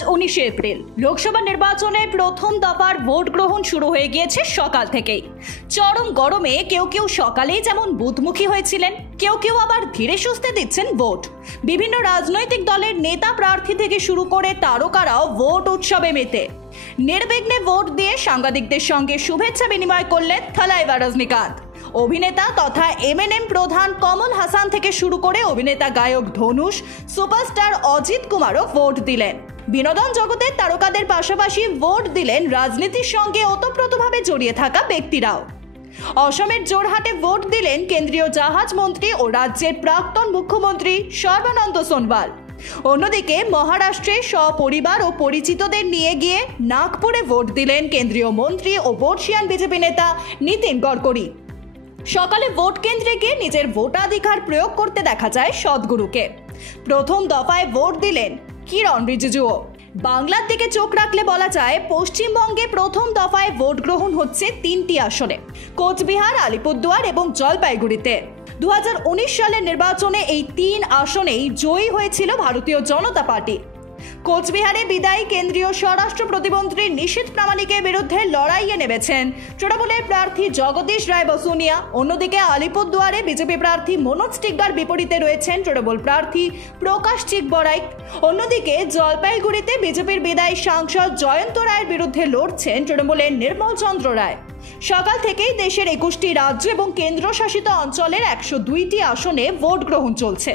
আজ 19 এপ্রিল লোকসভা নির্বাচনে প্রথম দফার ভোট গ্রহণ শুরু হয়ে গিয়েছে সকাল থেকেই। চরম গরমে কেউ কেউ সকালেই যেমন বুথমুখী হয়েছিলেন, কেউ কেউ আবার ধীরে সুস্থে দিচ্ছেন ভোট। বিভিন্ন রাজনৈতিক দলের নেতা প্রার্থী থেকে শুরু করে তারকারাও ভোট উৎসবে মেতে। নির্বিঘ্নে ভোট দিয়ে সাংবাদিকদের সঙ্গে শুভেচ্ছা বিনিময় করলেন থালাইভা রজনীকান্ত। অভিনেতা তথা এমএনএম প্রধান কমল হাসান থেকে শুরু করে অভিনেতা গায়ক ধনুষ, সুপারস্টার অজিত কুমারও ভোট দিলেন। বিনোদন জগতের তারকাদের পাশাপাশি ভোট দিলেন রাজনীতির সঙ্গে ওতপ্রোতভাবে জড়িয়ে থাকা ব্যক্তিরাও। অসমের জোরহাটে ভোট দিলেন কেন্দ্রীয় জাহাজ মন্ত্রী ও রাজ্যের প্রাক্তন মুখ্যমন্ত্রী সর্বানন্দ সোনোয়াল। অন্যদিকে মহারাষ্ট্রে সপরিবার ও পরিচিতদের নিয়ে গিয়ে নাগপুরে ভোট দিলেন কেন্দ্রীয় মন্ত্রী ও বর্ষীয়ান বিজেপি নেতা নীতিন গডকরি। সকালে ভোট কেন্দ্রে গিয়ে নিজের ভোটাধিকার প্রয়োগ করতে দেখা যায় সদ্গুরুকে। প্রথম দফায় ভোট দিলেন কিরণ রিজিজুও। বাংলার দিকে চোখ রাখলে বলা যায় পশ্চিমবঙ্গে প্রথম দফায় ভোট গ্রহণ হচ্ছে 3টি আসনে, কোচবিহার, আলিপুরদুয়ার এবং জলপাইগুড়িতে। 2019 সালের নির্বাচনে এই 3 আসনেই জয়ী হয়েছিল ভারতীয় জনতা পার্টি। কোচবিহারে বিদায়ী কেন্দ্রীয় স্বরাষ্ট্র প্রতিমন্ত্রী নিশীথ প্রামাণিকের বিরুদ্ধে লড়াইয়ে নেমেছেন তৃণমূলের প্রার্থী জগদীশ রায় বসুনিয়া। অন্যদিকে আলিপুরদুয়ারে বিজেপি প্রার্থী মনোজ টিগ্গার বিপরীতে রয়েছেন তৃণমূল প্রার্থী প্রকাশ চিকবরাই। অন্যদিকে জলপাইগুড়িতে বিজেপির বিদায়ী সাংসদ জয়ন্ত রায়ের বিরুদ্ধে লড়ছেন তৃণমূলের নির্মল চন্দ্র রায়। সকাল থেকেই দেশের 21টি রাজ্য এবং কেন্দ্রশাসিত অঞ্চলের 102টি আসনে ভোট গ্রহণ চলছে।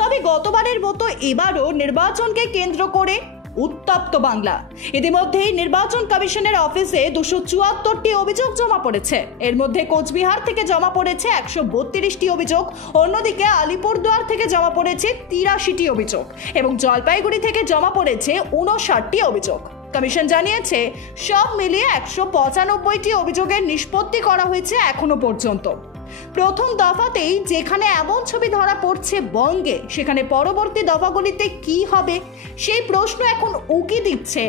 তবে গতবারের মতো এবারও নির্বাচনকে কেন্দ্র করে উত্তপ্ত বাংলা। ইতিমধ্যেই নির্বাচন কমিশনের অফিসে 274টি অভিযোগ জমা পড়েছে। এর মধ্যে কোচবিহার থেকে জমা পড়েছে 132টি অভিযোগ, অন্যদিকে আলিপুরদুয়ার থেকে জমা পড়েছে 83টি অভিযোগ এবং জলপাইগুড়ি থেকে জমা পড়েছে 59টি অভিযোগ। কমিশন জানিয়েছে সব মিলিয়ে 195টি অভিযোগের নিষ্পত্তি করা হয়েছে এখনো পর্যন্ত। প্রথম দফাতেই যেখানে এমন ছবি ধরা পড়ছে বঙ্গে, সেখানে পরবর্তী দফাগুলিতে কি হবে সেই প্রশ্ন এখন উকি দিচ্ছে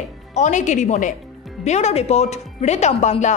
অনেকেরই মনে। Bureau report, Ritam Bangla.